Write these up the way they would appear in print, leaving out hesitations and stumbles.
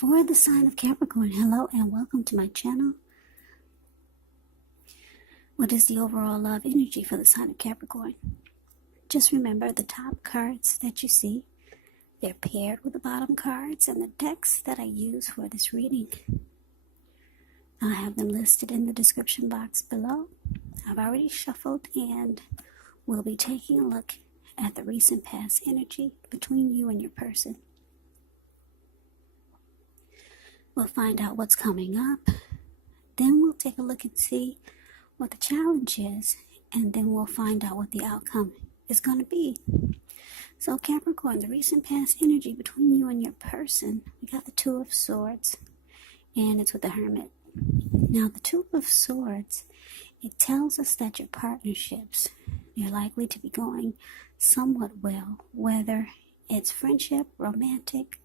For the sign of Capricorn, hello and welcome to my channel. What is the overall love energy for the sign of Capricorn? Just remember the top cards that you see, they're paired with the bottom cards and the decks that I use for this reading. I have them listed in the description box below. I've already shuffled and we'll be taking a look at the recent past energy between you and your person. We'll find out what's coming up. Then we'll take a look and see what the challenge is. And then we'll find out what the outcome is going to be. So Capricorn, the recent past energy between you and your person. We got the Two of Swords. And it's with the Hermit. Now the Two of Swords, it tells us that your partnerships, they're likely to be going somewhat well. Whether it's friendship, romantic,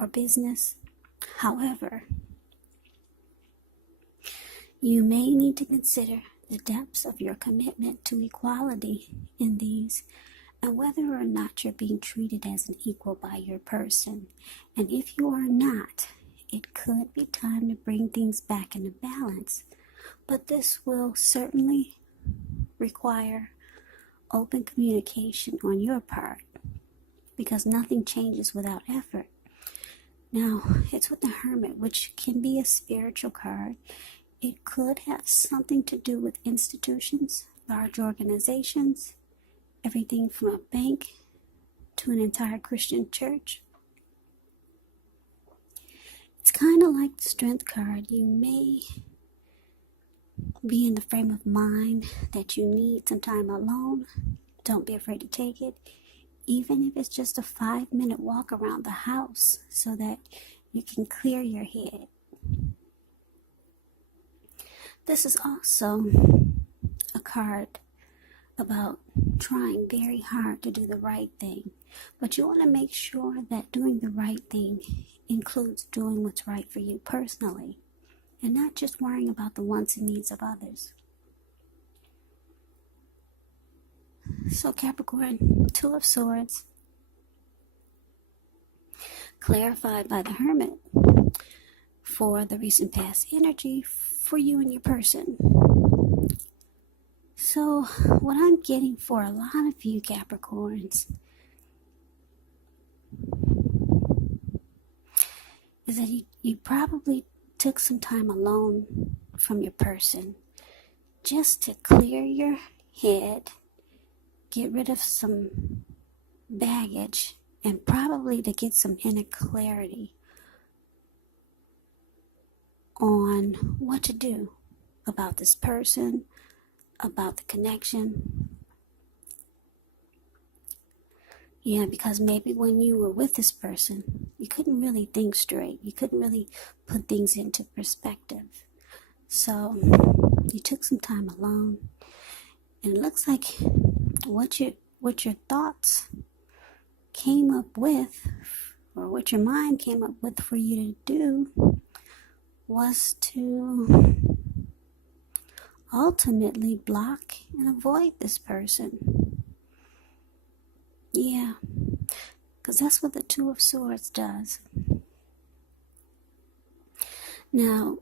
or business. However, you may need to consider the depths of your commitment to equality in these and whether or not you're being treated as an equal by your person. And if you are not, it could be time to bring things back into balance. But this will certainly require open communication on your part because nothing changes without effort. Now, it's with the Hermit, which can be a spiritual card. It could have something to do with institutions, large organizations, everything from a bank to an entire Christian church. It's kind of like the Strength card. You may be in the frame of mind that you need some time alone. Don't be afraid to take it. Even if it's just a 5-minute walk around the house so that you can clear your head. This is also a card about trying very hard to do the right thing. But you want to make sure that doing the right thing includes doing what's right for you personally. And not just worrying about the wants and needs of others. So Capricorn, Two of Swords, clarified by the Hermit for the recent past energy for you and your person. So what I'm getting for a lot of you Capricorns is that you probably took some time alone from your person just to clear your head, get rid of some baggage, and probably to get some inner clarity on what to do about this person, about the connection. Yeah, because maybe when you were with this person, you couldn't really think straight. You couldn't really put things into perspective. So you took some time alone. And it looks like what your thoughts came up with, or what your mind came up with for you to do, was to ultimately block and avoid this person. Yeah, because that's what the Two of Swords does. Now,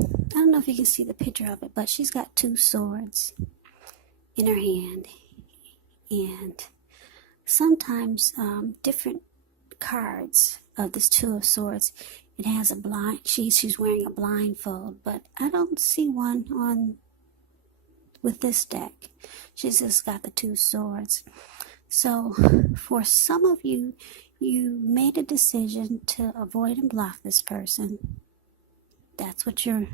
I don't know if you can see the picture of it, but she's got two swords in her hand. And sometimes different cards of this Two of Swords, it has a blind, she's wearing a blindfold, but I don't see one on with this deck. She's just got the two swords. So for some of you, you made a decision to avoid and block this person. That's what you're,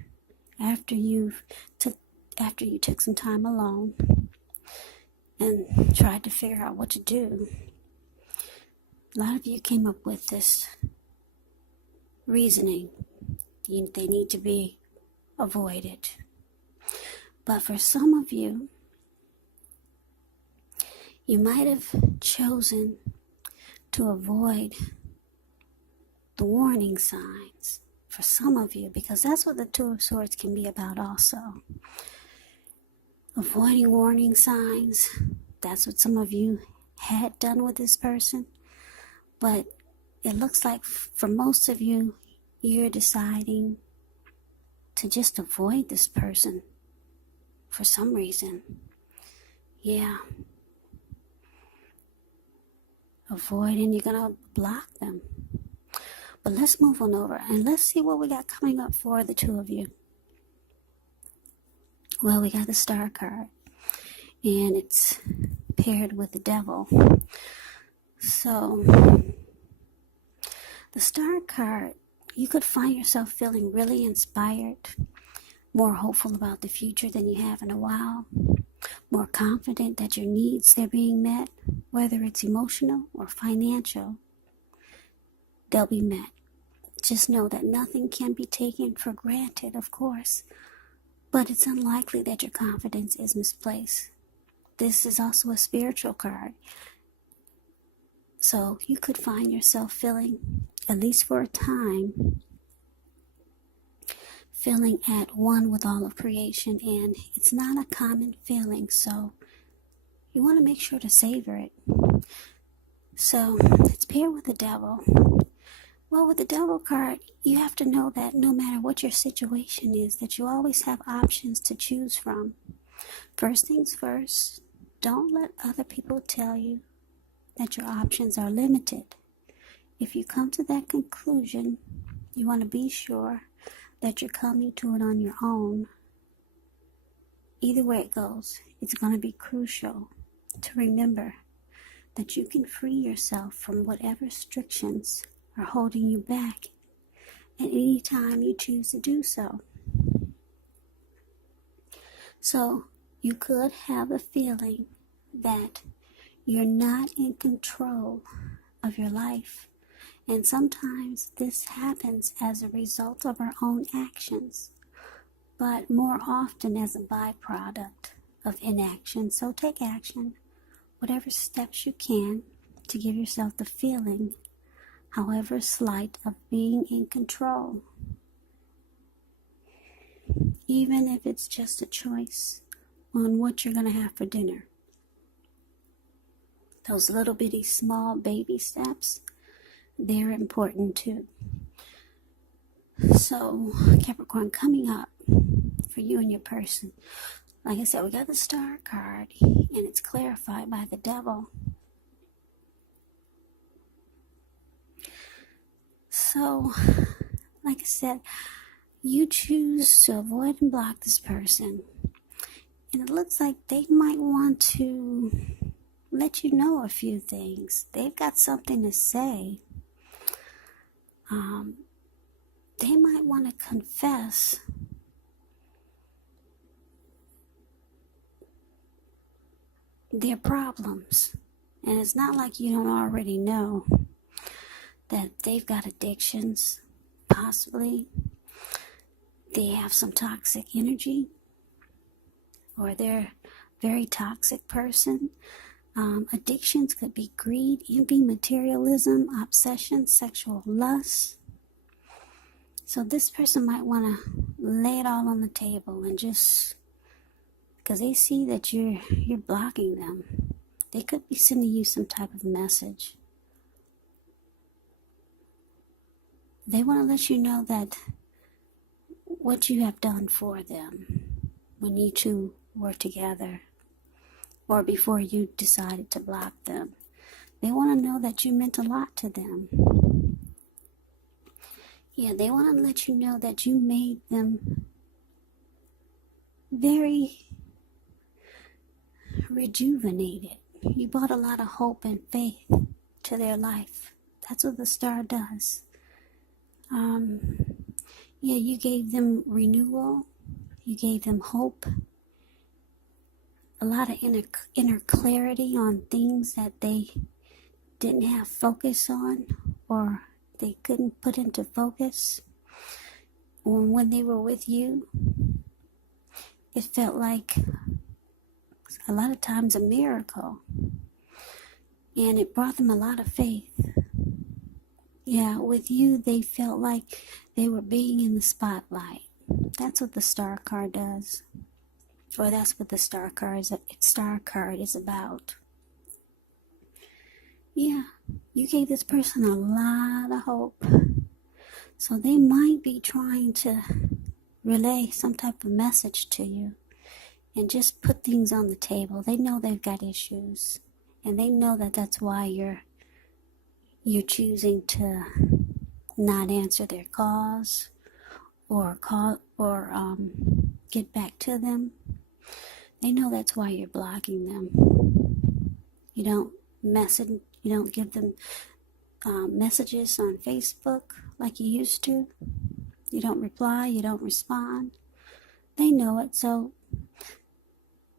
after you took some time alone and tried to figure out what to do. A lot of you came up with this reasoning. They need to be avoided. But for some of you, you might have chosen to avoid the warning signs. For some of you, because that's what the Two of Swords can be about also. Avoiding warning signs. That's what some of you had done with this person. But it looks like for most of you, you're deciding to just avoid this person for some reason. Yeah. Avoid, and you're going to block them. But let's move on over and let's see what we got coming up for the two of you. Well, we got the Star card, and it's paired with the Devil. So, the Star card, you could find yourself feeling really inspired, more hopeful about the future than you have in a while, more confident that your needs, they're being met, whether it's emotional or financial, they'll be met. Just know that nothing can be taken for granted, of course, but it's unlikely that your confidence is misplaced. This is also a spiritual card. So you could find yourself feeling, at least for a time, feeling at one with all of creation, and it's not a common feeling, so you want to make sure to savor it. So it's paired with the Devil. Well, with the Devil card, you have to know that no matter what your situation is, that you always have options to choose from. First things first, don't let other people tell you that your options are limited. If you come to that conclusion, you want to be sure that you're coming to it on your own. Either way it goes, it's going to be crucial to remember that you can free yourself from whatever restrictions are holding you back at any time you choose to do so. So you could have a feeling that you're not in control of your life, and sometimes this happens as a result of our own actions, but more often as a byproduct of inaction. So take action, whatever steps you can, to give yourself the feeling, however slight, of being in control. Even if it's just a choice on what you're going to have for dinner. Those little bitty small baby steps, they're important too. So, Capricorn, coming up for you and your person. Like I said, we got the Star card, and it's clarified by the Devil. So, like I said, you choose to avoid and block this person. And it looks like they might want to let you know a few things. They've got something to say. They might want to confess their problems. And it's not like you don't already know that they've got addictions, possibly. They have some toxic energy, or they're a very toxic person. Addictions could be greed, envy, materialism, obsession, sexual lust. So this person might want to lay it all on the table and just, because they see that you're blocking them. They could be sending you some type of message. They want to let you know that what you have done for them when you two were together, or before you decided to block them. They want to know that you meant a lot to them. Yeah, they want to let you know that you made them very rejuvenated. You brought a lot of hope and faith to their life. That's what the Star does. Yeah, you gave them renewal. You gave them hope. A lot of inner clarity on things that they didn't have focus on, or they couldn't put into focus. When they were with you, it felt like a lot of times a miracle. And it brought them a lot of faith. Yeah, with you, they felt like they were being in the spotlight. That's what the Star card does. Or that's what the Star card is about. Yeah, you gave this person a lot of hope. So they might be trying to relay some type of message to you and just put things on the table. They know they've got issues, and they know that that's why you're choosing to not answer their calls or get back to them. They know that's why you're blocking them. You don't give them messages on Facebook like you used to. You don't reply, you don't respond. They know it, so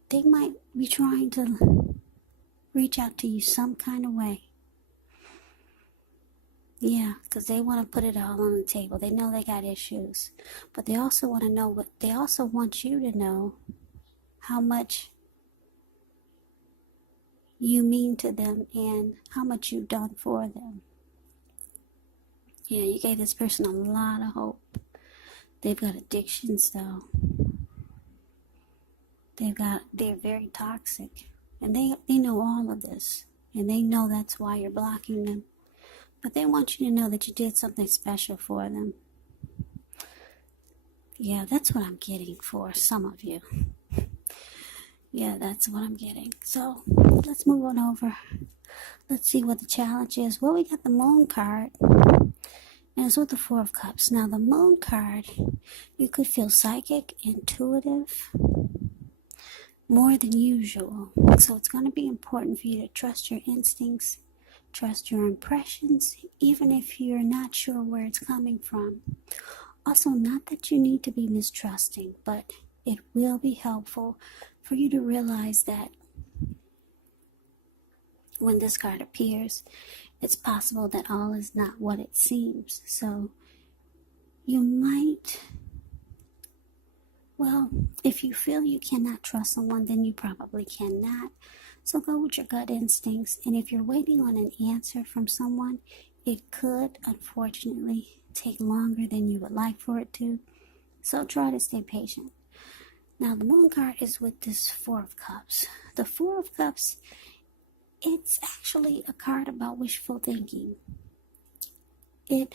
they might be trying to reach out to you some kind of way. Yeah, because they want to put it all on the table. They know they got issues, but they also want you to know how much you mean to them and how much you've done for them. Yeah, you gave this person a lot of hope. They've got addictions though. They're very toxic, and they know all of this, and they know that's why you're blocking them. But they want you to know that you did something special for them. Yeah, that's what I'm getting for some of you. Yeah, that's what I'm getting. So let's move on over. Let's see what the challenge is. Well, we got the Moon card, and it's with the Four of Cups. Now, the Moon card, you could feel psychic, intuitive, more than usual. So it's going to be important for you to trust your instincts, trust your impressions, even if you're not sure where it's coming from. Also, not that you need to be mistrusting, but it will be helpful for you to realize that when this card appears, it's possible that all is not what it seems. So you might, well, if you feel you cannot trust someone, then you probably cannot. So go with your gut instincts. And if you're waiting on an answer from someone, it could, unfortunately, take longer than you would like for it to. So try to stay patient. Now, the Moon card is with this Four of Cups. The Four of Cups, it's actually a card about wishful thinking. It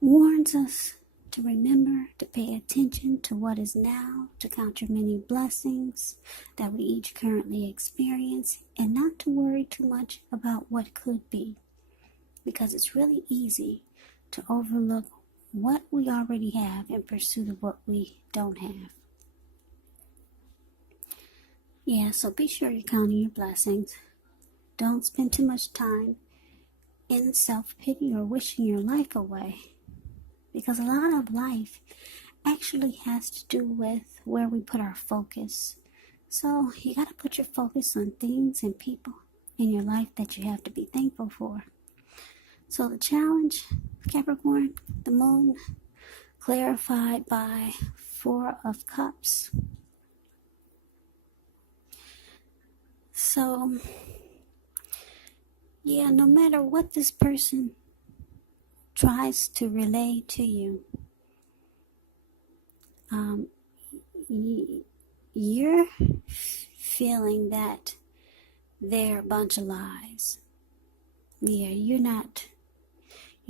warns us to remember to pay attention to what is now, to count your many blessings that we each currently experience, and not to worry too much about what could be, because it's really easy to overlook what we already have in pursuit of what we don't have. Yeah, so be sure you're counting your blessings. Don't spend too much time in self-pity or wishing your life away, because a lot of life actually has to do with where we put our focus. So you got to put your focus on things and people in your life that you have to be thankful for. So the challenge, Capricorn, the Moon, clarified by Four of Cups. So, yeah, no matter what this person tries to relay to you, you're feeling that they're a bunch of lies. Yeah, you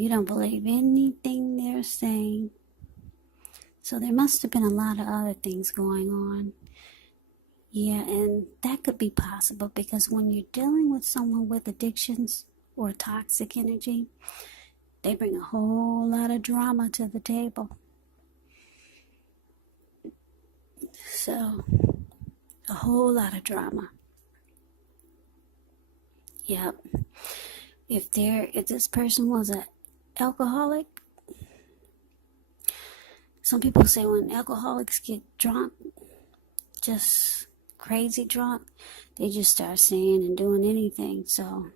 don't believe anything they're saying. So there must have been a lot of other things going on. Yeah, and that could be possible because when you're dealing with someone with addictions or toxic energy, they bring a whole lot of drama to the table. So, a whole lot of drama. Yep. If this person was an alcoholic, some people say when alcoholics get drunk, just crazy drunk, they just start saying and doing anything. So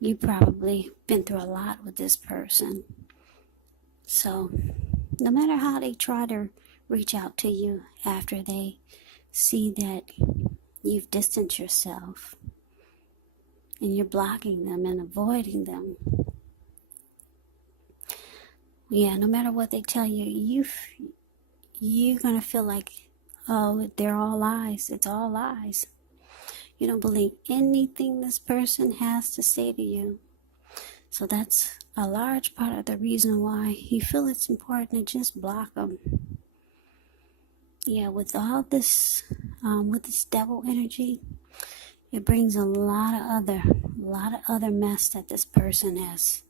you've probably been through a lot with this person. So no matter how they try to reach out to you after they see that you've distanced yourself and you're blocking them and avoiding them, yeah, no matter what they tell you, you're going to feel like, oh, they're all lies. It's all lies. You don't believe anything this person has to say to you. So that's a large part of the reason why you feel it's important to just block them. Yeah, with all this, with this devil energy, it brings a lot of other mess that this person has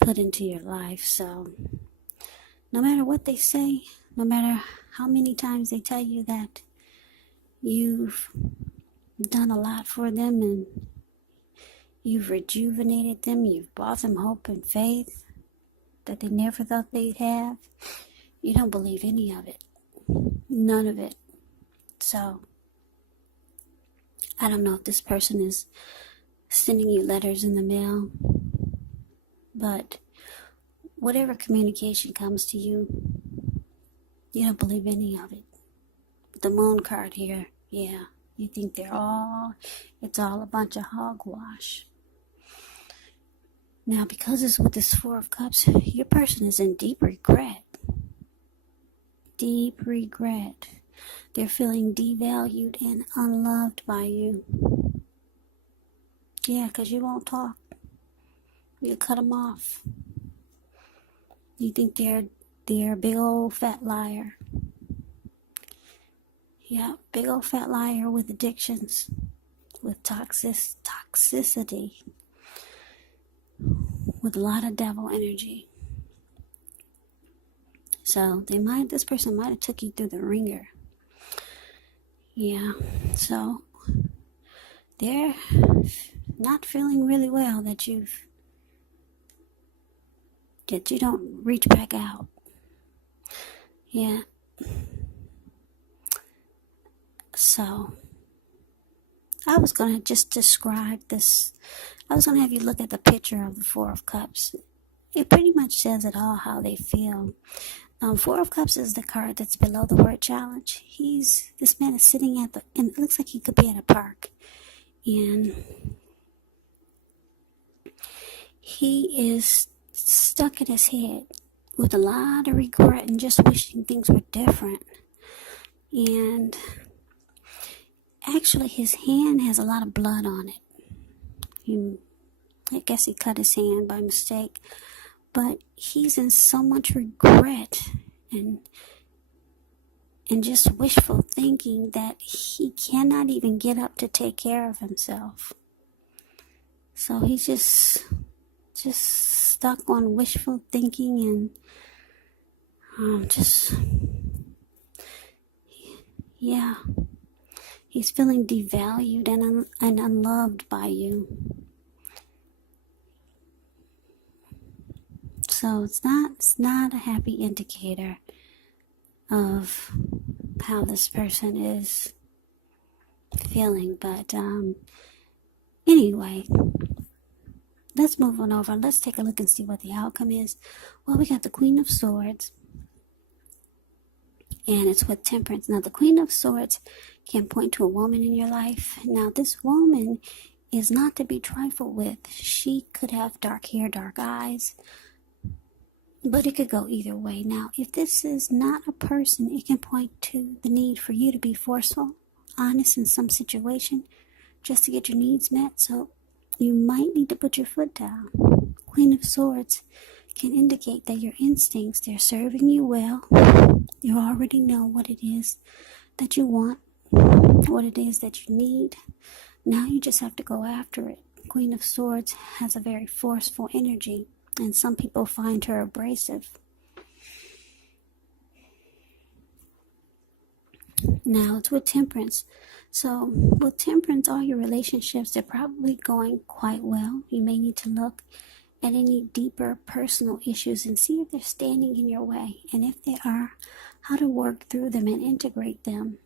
put into your life. So no matter what they say, no matter how many times they tell you that you've done a lot for them and you've rejuvenated them, you've brought them hope and faith that they never thought they'd have, you don't believe any of it. None of it. So I don't know if this person is sending you letters in the mail, but whatever communication comes to you, you don't believe any of it. The moon card here, yeah, you think it's all a bunch of hogwash. Now, because it's with this Four of Cups, your person is in deep regret. Deep regret. They're feeling devalued and unloved by you. Yeah, because you won't talk. You cut them off. You think they're a big old fat liar. Yeah, big old fat liar with addictions, with toxicity, with a lot of devil energy. So this person might have took you through the ringer. Yeah, so they're not feeling really well that you don't reach back out. Yeah. So I was going to just describe this. I was going to have you look at the picture of the Four of Cups. It pretty much says it all, how they feel. Four of Cups is the card that's below the word challenge. This man is sitting and it looks like he could be at a park. And he is stuck in his head with a lot of regret and just wishing things were different. And actually his hand has a lot of blood on it. I guess he cut his hand by mistake. But he's in so much regret and just wishful thinking that he cannot even get up to take care of himself. So he's just stuck on wishful thinking and he's feeling devalued and unloved by you. So it's not a happy indicator of how this person is feeling. But anyway, let's move on over. Let's take a look and see what the outcome is. Well, we got the Queen of Swords, and it's with Temperance. Now, the Queen of Swords can point to a woman in your life. Now, this woman is not to be trifled with. She could have dark hair, dark eyes, but it could go either way. Now, if this is not a person, it can point to the need for you to be forceful, honest in some situation, just to get your needs met. So you might need to put your foot down. Queen of Swords can indicate that your instincts, they're serving you well. You already know what it is that you want, what it is that you need. Now you just have to go after it. Queen of Swords has a very forceful energy, and some people find her abrasive. Now it's with Temperance. So with Temperance, all your relationships, they're probably going quite well. You may need to look at any deeper personal issues and see if they're standing in your way. And if they are, how to work through them and integrate them.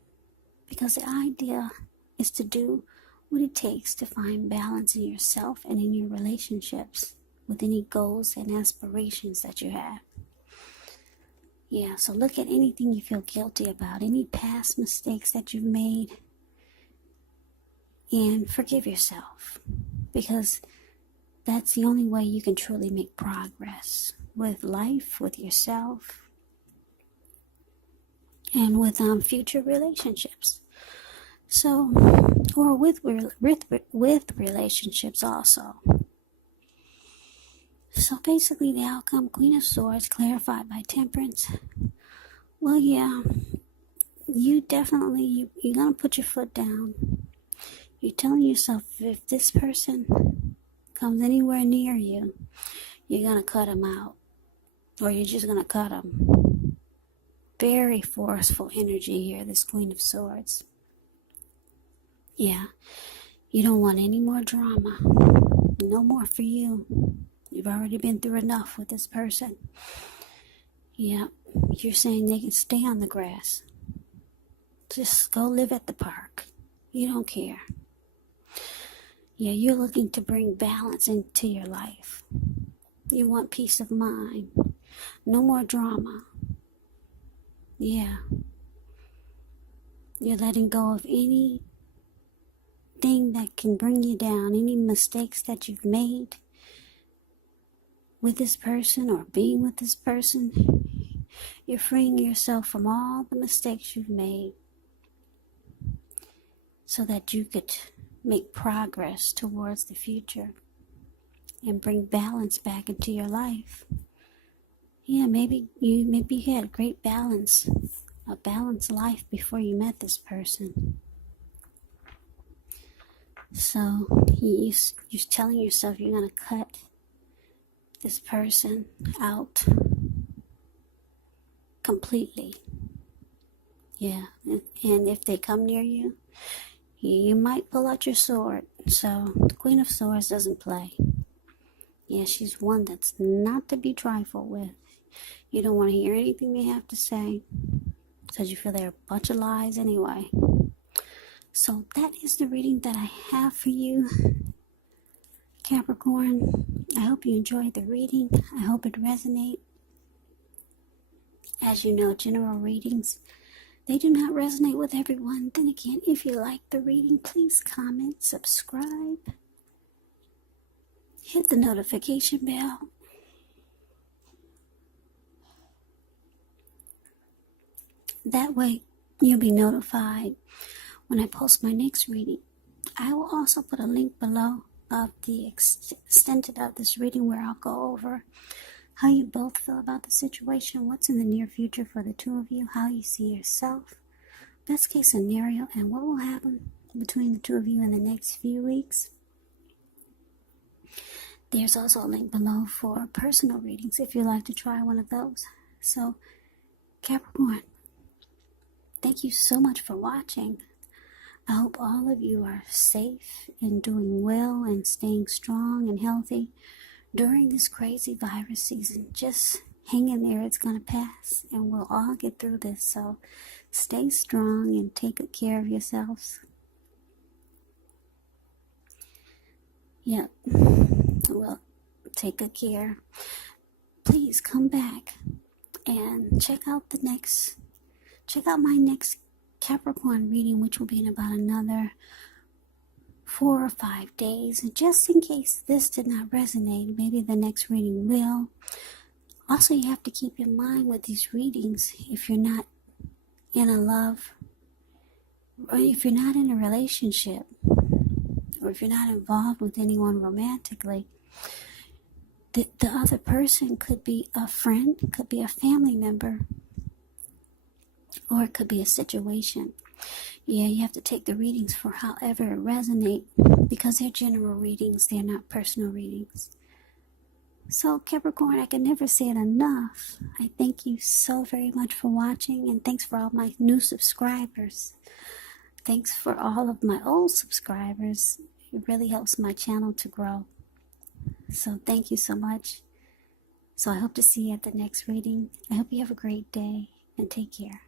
Because the idea is to do what it takes to find balance in yourself and in your relationships with any goals and aspirations that you have. Yeah, so look at anything you feel guilty about, any past mistakes that you've made, and forgive yourself, because that's the only way you can truly make progress with life, with yourself, and with future relationships. So, or with relationships also. So basically the outcome, Queen of Swords, clarified by Temperance. Well, yeah, you're going to put your foot down. You're telling yourself if this person comes anywhere near you, you're going to cut them out. Or you're just going to cut them. Very forceful energy here, this Queen of Swords. Yeah, you don't want any more drama. No more for you. You've already been through enough with this person. Yeah, you're saying they can stay on the grass. Just go live at the park. You don't care. Yeah, you're looking to bring balance into your life. You want peace of mind. No more drama. Yeah. You're letting go of anything that can bring you down, any mistakes that you've made with this person or being with this person. You're freeing yourself from all the mistakes you've made so that you could make progress towards the future and bring balance back into your life. Yeah, maybe you had a great balance, a balanced life before you met this person. So you're telling yourself you're going to cut this person out completely. Yeah, and if they come near you, you might pull out your sword. So the Queen of Swords doesn't play. Yeah, she's one that's not to be trifled with. You don't want to hear anything they have to say because you feel they're a bunch of lies anyway. So that is the reading that I have for you, Capricorn. I hope you enjoyed the reading. I hope it resonates. As you know, general readings, they do not resonate with everyone. Then again, if you like the reading, please comment, subscribe, hit the notification bell. That way, you'll be notified when I post my next reading. I will also put a link below of the extended of this reading where I'll go over how you both feel about the situation, what's in the near future for the two of you, how you see yourself, best case scenario, and what will happen between the two of you in the next few weeks. There's also a link below for personal readings if you'd like to try one of those. So, Capricorn, thank you so much for watching. I hope all of you are safe and doing well and staying strong and healthy during this crazy virus season. Just hang in there. It's going to pass and we'll all get through this. So stay strong and take good care of yourselves. Yep. Well, take good care. Please come back and check out my next Capricorn reading, which will be in about another 4 or 5 days. And just in case this did not resonate, maybe the next reading will. Also, you have to keep in mind with these readings, if you're not in a love, or if you're not in a relationship, or if you're not involved with anyone romantically, the other person could be a friend, could be a family member, or it could be a situation. Yeah, you have to take the readings for however it resonates, because they're general readings, they're not personal readings. So Capricorn, I can never say it enough. I thank you so very much for watching, and thanks for all my new subscribers. Thanks for all of my old subscribers. It really helps my channel to grow. So thank you so much. So I hope to see you at the next reading. I hope you have a great day and take care.